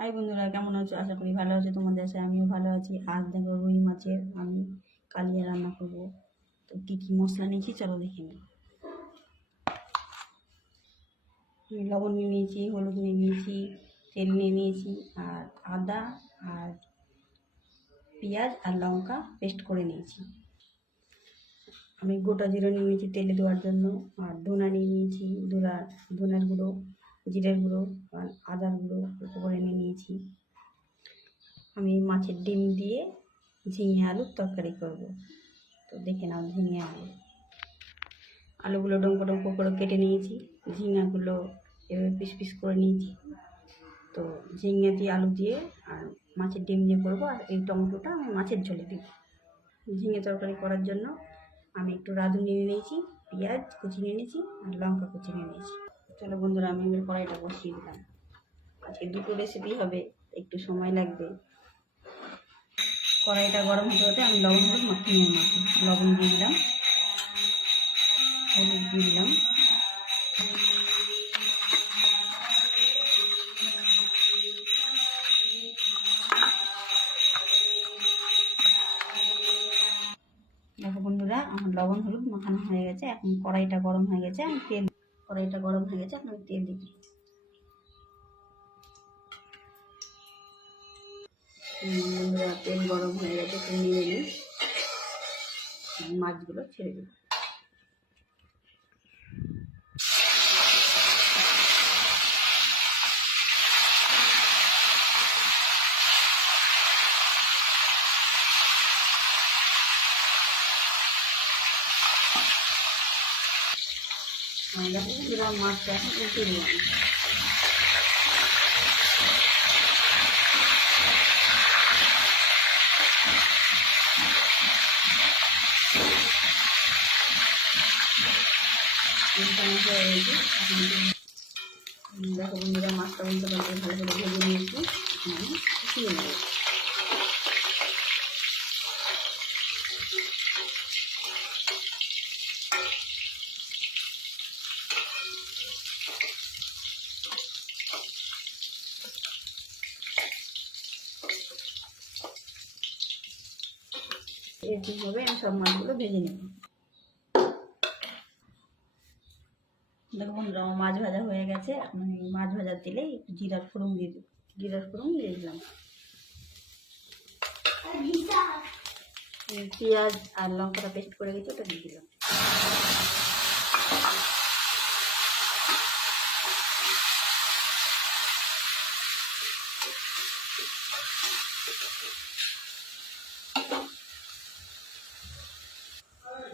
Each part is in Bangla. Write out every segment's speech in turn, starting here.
হাই বন্ধুরা, কেমন আছো? আশা করি ভালো আছো। তোমাদের আছে আমিও ভালো আছি। আজ দেখো রুই মাছের, আমি কালিয়া রান্না করব। তো কী কী মশলা নিয়েছি চলো দেখে নিই। লবণ নিয়ে নিয়েছি, হলুদ নিয়ে নিয়েছি, তেল নিয়ে নিয়েছি, আর আদা, আর পেঁয়াজ আর লঙ্কা পেস্ট করে নিয়েছি। আমি গোটা জিরে নিয়ে নিয়েছি তেলে দেওয়ার জন্য, আর ধনা নিয়ে নিয়েছি ধনা ধনার গুঁড়ো। জিরের গুঁড়ো আর আদার গুঁড়ো এরকম করে নিয়ে নিয়েছি। আমি মাছের ডিম দিয়ে ঝিঙে আলুর তরকারি করব। তো দেখে নাও ঝিঙে আলু। আলুগুলো ডঙ্কো ডঙ্কো করে কেটে নিয়েছি। ঝিঙাগুলো এভাবে পিস পিস করে নিয়েছি। তো ঝিঙে দিয়ে আলু দিয়ে আর মাছের ডিম দিয়ে করব আর এই টমেটোটা আমি মাছের ঝোলে দিব। ঝিঙে তরকারি করার জন্য আমি একটু রাঁধুনি নিয়ে নিয়েছি, পেঁয়াজ কুচি নিয়ে নিয়েছি আর লঙ্কা কুচি নিয়ে নিয়েছি। চলো বন্ধুরা, আমি এবার কড়াইটা বসিয়ে দিলাম। আজকে দুটো রেসিপি হবে, একটু সময় লাগবে। কড়াইটা গরম হতে হতে আমি লবণ হলুদ মাখিয়ে নিয়েছি লবণ দিয়ে দিলাম, হলুদ দিয়ে দিলাম। দেখো বন্ধুরা, আমার লবণ, হলুদ মাখানো হয়ে গেছে। এখন কড়াইটা গরম হয়ে গেছে, আমি তেল কড়াইটা গরম হয়ে গেছে এখন আমি তেল দিই তেল গরম হয়ে গেছে নিয়ে নিই। মাছগুলো ছেড়ে দেবো দেখো দেখো বন্ধুরা মাছটা উল্টে পাল্টে ভালো করে ভেজে নিয়েছি। আমি শুকিয়ে নেব এরকমভাবে আমি সব মাছগুলো ভেজে নেব। দেখো বন্ধুরা আমার মাছ ভাজা হয়ে গেছে। মানে মাছ ভাজা দিলেই একটু জিরার ফোড়ন দিয়ে দেবো। জিরার ফোড়ন দিয়ে দিলাম। পেঁয়াজ আর লঙ্কাটা পেস্ট করে গেছে ওটা দিয়ে দিলাম।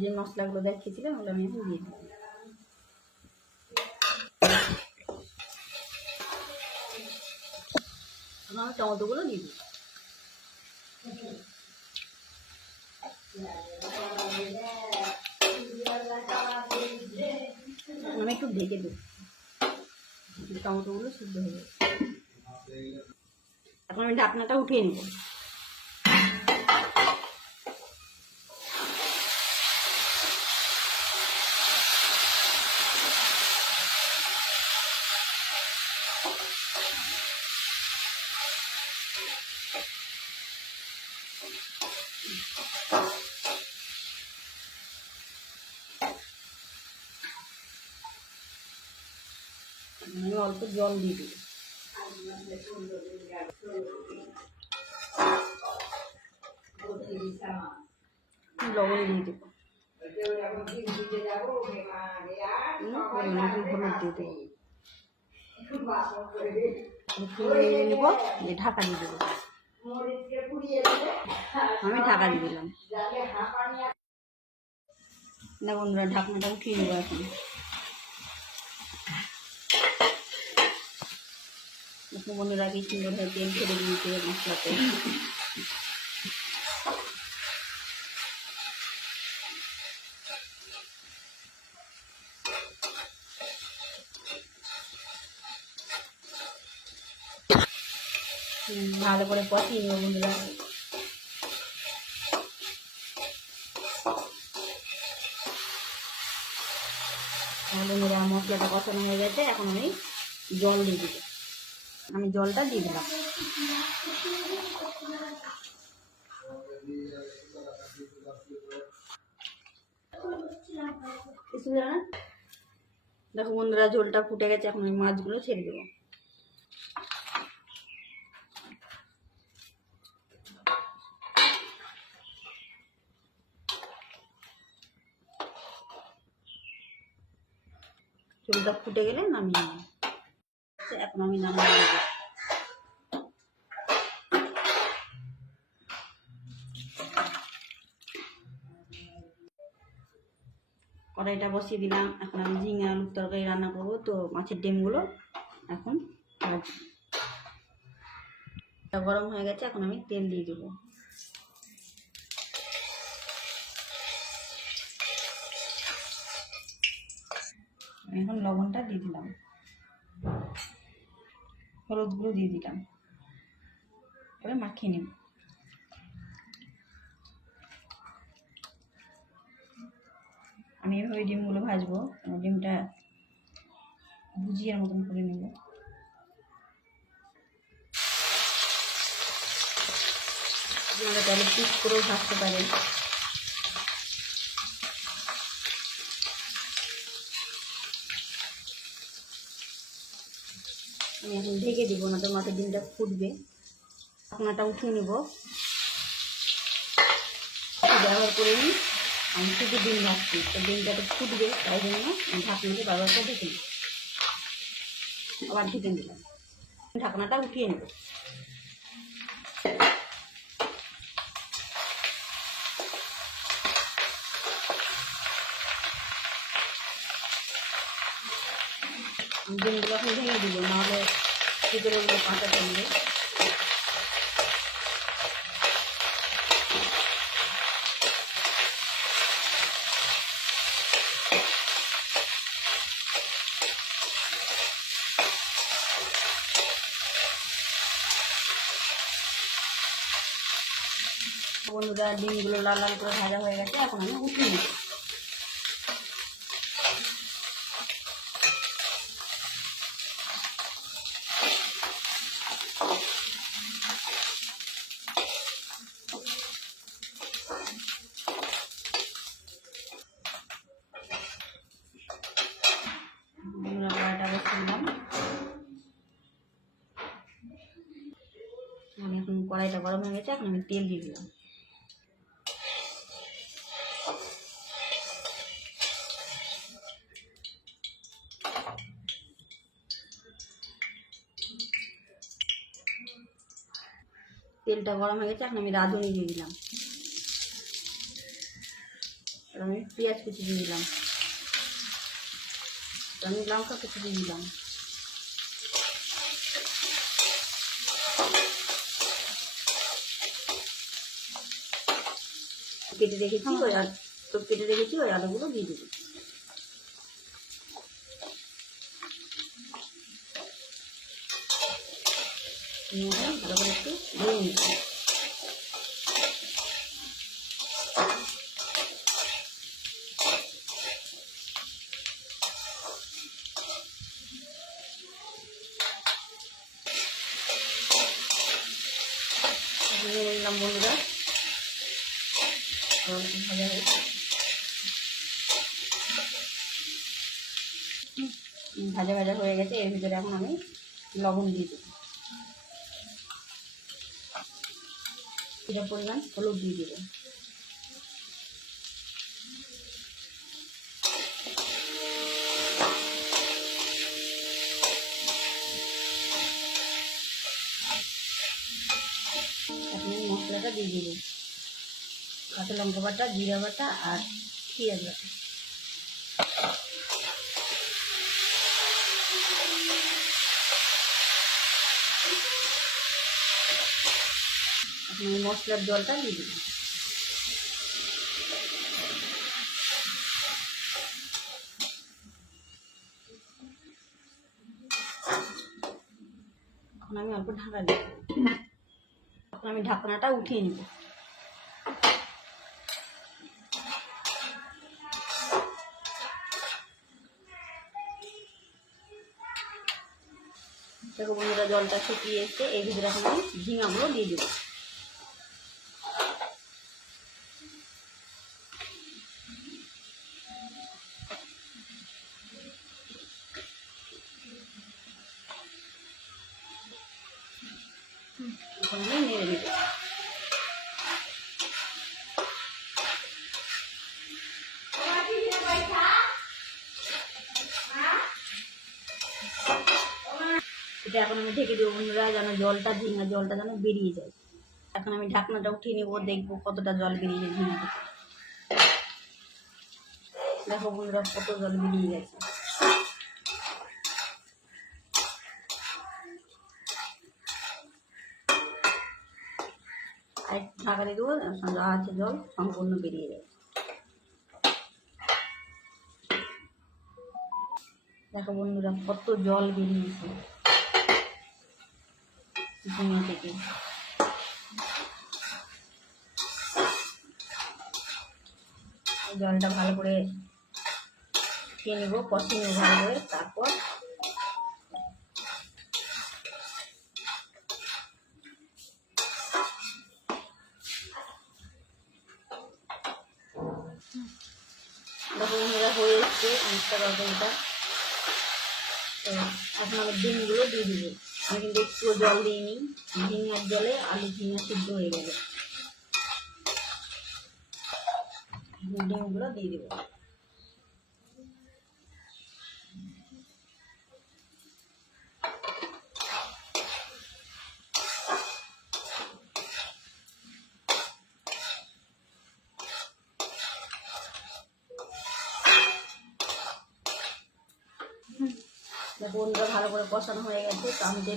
যে মশলাগুলো দেখিয়েছিলাম ওগুলো আমি এখন দিয়ে এখন আমি টমেটোগুলো দিয়ে দিই আমি একটু ঢেকে দেবো। টমেটোগুলো সিদ্ধ হয়ে যাবে এখন আমি ঢাকনাটা উঠিয়ে নেব। আমি অল্প জল দিয়ে দিই লবণ দিয়ে দেবো হুম, পরিমাণ মতো হলুদ দিয়ে দেবো একটু ঢাকা দিয়ে দেবো। আমি ঢাকা দিয়ে দিলাম। না বন্ধুরা, ঢাকনাটা উঠিয়ে নেব এখন। বন্ধুরা কি সুন্দর হয়ে তেল দিয়েছে মশলাতে। ভালো করে কষিয়ে নেব বন্ধুরা। বন্ধুরা, মশলাটা কষানো হয়ে গেছে, এখন আমি জল দিয়ে দিবো। আমি জলটা দিয়ে দিলাম। দেখো বন্ধুরা ঝোলটা ফুটে গেছে, এখন আমি মাছগুলো ছেড়ে দেবো। ঝোলটা ফুটে গেলে নামিয়ে নেব আচ্ছা, এখন আমি নামিয়ে দেবো কড়াইটা বসিয়ে দিলাম। এখন আমি ঝিঙে আলুর তরকারি রান্না করব। তো মাছের ডিমগুলো এখন গরম হয়ে গেছে এখন আমি তেল দিয়ে দেবো। এখন লবণটা দিয়ে দিলাম। হলুদ গুঁড়ো দিয়ে দিলাম। এবারে মাখিয়ে নেব। আমি এভাবে ডিমগুলো ভাজবো ডিমটা ভুজিয়ার মতন করে নেব। আপনারা তাহলে পিস করেও ভাজতে পারেন। আমি এখন ঢেকে দিব না, তো মাছের ডিমটা ফুটবে। ঢাকনাটা উঠিয়ে নেব। ব্যবহার করে আমি শুধু ডিম ভাজছি, তো ডিমটা তো ফুটবে, তাই জন্য আমি ঢাকনাকে ব্যবহার করে ঢেকে নিই। আবার ঢেকে দিলাম ঢাকনাটা উঠিয়ে নেব। ডিমগুলো এখন ভেঙে দিব, নাহলে থাকবে। বন্ধুরা, ডিমগুলো লাল লাল করে ভাজা হয়ে গেছে, এখন আমি উঠিয়ে নেব বন্ধুরা কড়াইটা বসিয়ে দিলাম আমি এখন কড়াইটা গরম হয়ে গেছে, এখন আমি তেল দিয়ে দিলাম। তেলটা গরম হয়ে গেছে, এখন আমি রাঁধুনি দিয়ে দিলাম। আমি পেঁয়াজ কুচি দিয়ে দিলাম। আমি লঙ্কা কুচি দিয়ে দিলাম। কেটে রেখেছি ওই আলু তো কেটে রেখেছি ওই আলুগুলো দিয়ে দেবো। ভালো করে একটু ধুয়ে নিচ্ছি নিয়ে নিলাম বন্ধুরা। ভাজা ভাজা হয়ে গেছে, এর ভিতরে এখন আমি লবণ দিয়ে দেবো। পরিমাণ হলুদ দিয়ে দেবো। এই মশলাটা দিয়ে দেবো। কাঁচা লঙ্কা বাটা জিরা বাটা আর পেঁয়াজ বাটা। এই মশলার জলটা দিয়ে দেবো এখন আমি অল্প ঢাকা দেবো। এখন আমি ঢাকনাটা উঠিয়ে নেব। জলটা শুকিয়ে এসে এই ভিতরে আমি ঝিঙাগুলো দিয়ে দেবো। এটা এখন আমি ঢেকে দেবো বন্ধুরা, যেন জলটা ঝিঙা জলটা যেন বেরিয়ে যায়। এখন আমি ঢাকনাটা উঠিয়ে নেব, দেখব কতটা জল বেরিয়ে যায় ঝিঙা দেখো বন্ধুরা, কত জল বেরিয়ে গেছে। ঢাকা দিয়ে দেবো যা আছে জল সম্পূর্ণ বেরিয়ে যাবে। দেখো বন্ধুরা, কত জল বেরিয়েছে। এই জলটা ভালো করে খেয়ে নেব, কষিয়ে নেব ভালো করে, তারপর বন্ধুরা হয়ে এসছে তরকারিটা তো এখন ডিমগুলো দিয়ে দিব। আমি কিন্তু একটু জল দিইনি। ঝিঙার জলে আলু ঝিঙা সিদ্ধ হয়ে গেল। ডিমগুলো দিয়ে দিব। দেখো বন্ধুরা, ভালো করে কষানো হয়ে গেছে। তো আমি যে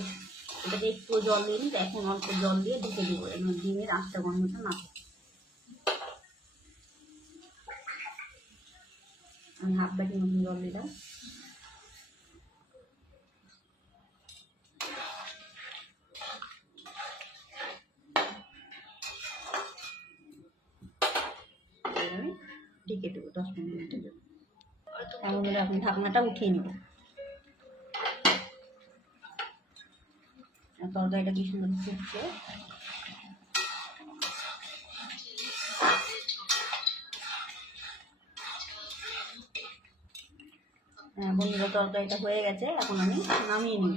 এটাতে একটু জল দিইনি তো এখন অল্প জল দিয়ে ঢেকে দিব। এবং ডিমের আটটা গন্ধটা না আমি হাফ বাটি মতন জল দিলাম। আমি ঢেকে দেবো দশ মিনিটের জন্য। এমন আপনি ঢাকনাটা উঠিয়ে নেব। তরকারিটা কি সুন্দর ফুটছে? হ্যাঁ বন্ধুরা তরকারিটা হয়ে গেছে এখন আমি নামিয়ে নেব।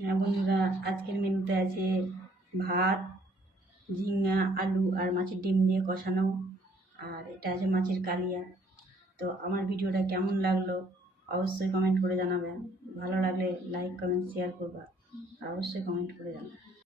বন্ধুরা, আজকের মেনুতে আছে ভাত, ঝিঙা, আলু আর মাছের ডিম দিয়ে কষানো। আর এটা আছে মাছের কালিয়া। তো আমার ভিডিওটা কেমন লাগল অবশ্যই কমেন্ট করে জানাবেন। ভালো লাগলে লাইক কমেন্ট শেয়ার করবা। আর অবশ্যই কমেন্ট করে জানাবেন।